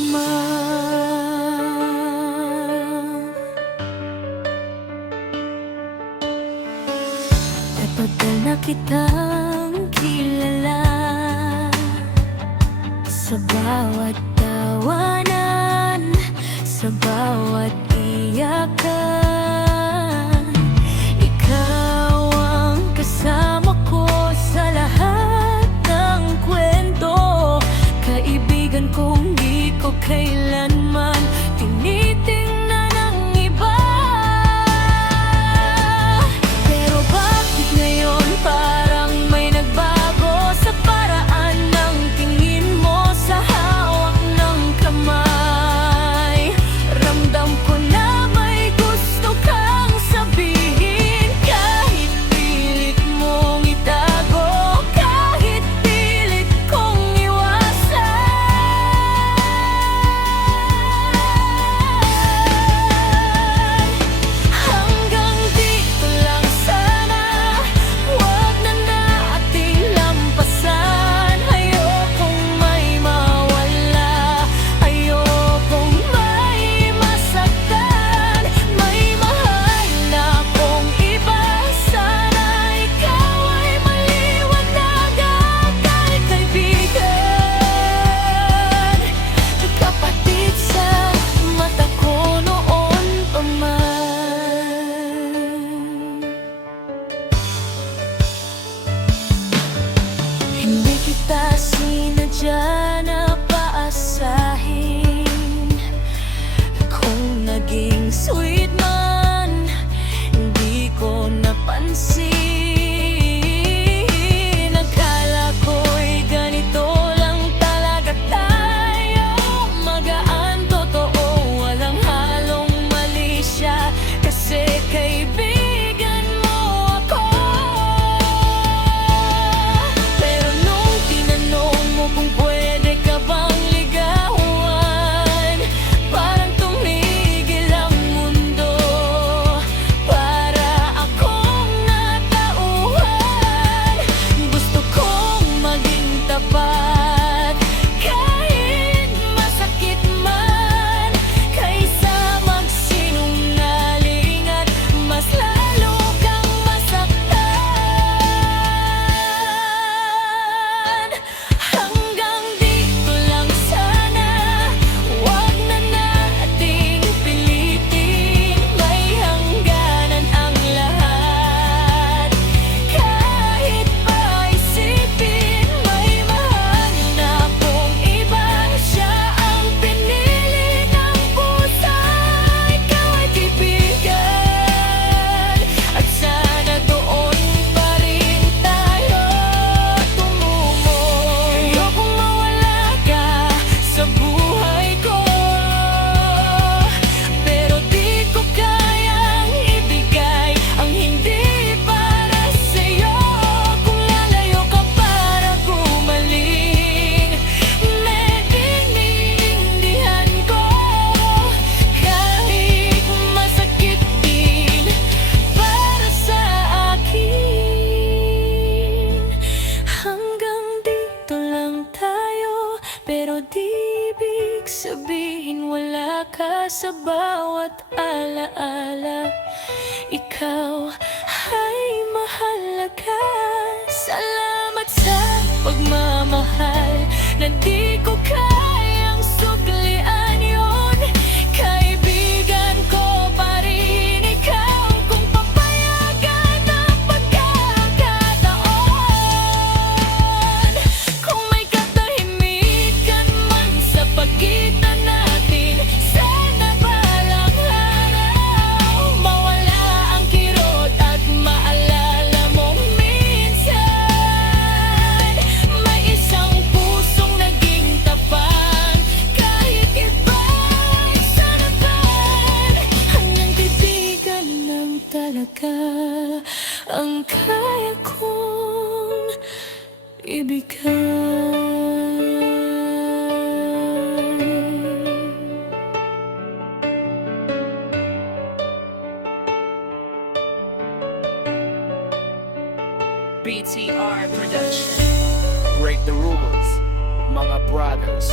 Ama. Tagal na kitang kilala, sa bawat tawanan, sa bawat iyakan. Ikaw ang kasama ko sa lahat ng kwento. Kaibigan kong di ko kailanman tinitingnan ng iba. Pero bakit ngayon parang may nagbago sa paraan ng tingin mo sa hawak ng kamay? Ramdam ko na may gusto kang sabihin, kahit pilit mong itago, kahit pilit kong iwasan. Hanggang dito lang sana, huwag na nating lampasan. Ayokong may mawala, ayokong may masaktan. May mahal na akong iba, sana ikaw ay maliwanagan. Kahit kaibigan, kapatid sa mata ko noon pa man. Hindi kita sinadya na paasahin. Kung naging sweet man, hindi ko napansin. Akala ko'y ganito lang talaga tayo, magaan, totoo, walang halong malisya. Kasi kaibigan mo ako. Pero nung tinanong mo kung pwede ka bang ligawan, parang tumigil ang mundo. Para akong natauhan, gusto kong maging tapat, kahit masakit man, kaysa magsinungaling at mas lalo kang masaktan. Hanggang dito lang sana, huwag na nating pilitin. May hangganan ang lahat, kahit pa isipin. May mahal na akong iba, siya ang pinili ng puso. Ikaw ay kaibigan, at sana doon pa rin tayo tumungo. Ayokong mawala ka sa buhay ko, pero di ko kayang ibigay ang hindi para sa'yo. Kung lalayo ka para gumaling, medyo naiintindihan ko, kahit masakit din para sa akin. Hanggang dito lang tayo, pero di ibig sabihin wala ka sa bawat alaala. Ikaw ay mahalaga. Salamat sa pagmamahal na di ko kayang suglian yun. Kaibigan ko pa rin ikaw, kung papayagan ang pagkakataon. Kung may katahimikan man sa pagitan natin, sana balang araw mawala ang kirot at maalala mong minsan may isang pusong naging tapat, kahit iba'y sanapan. Hanggang kaibigan lang talaga ang kaya kong ibigay. BTR Production. Break the rules, mga brothers.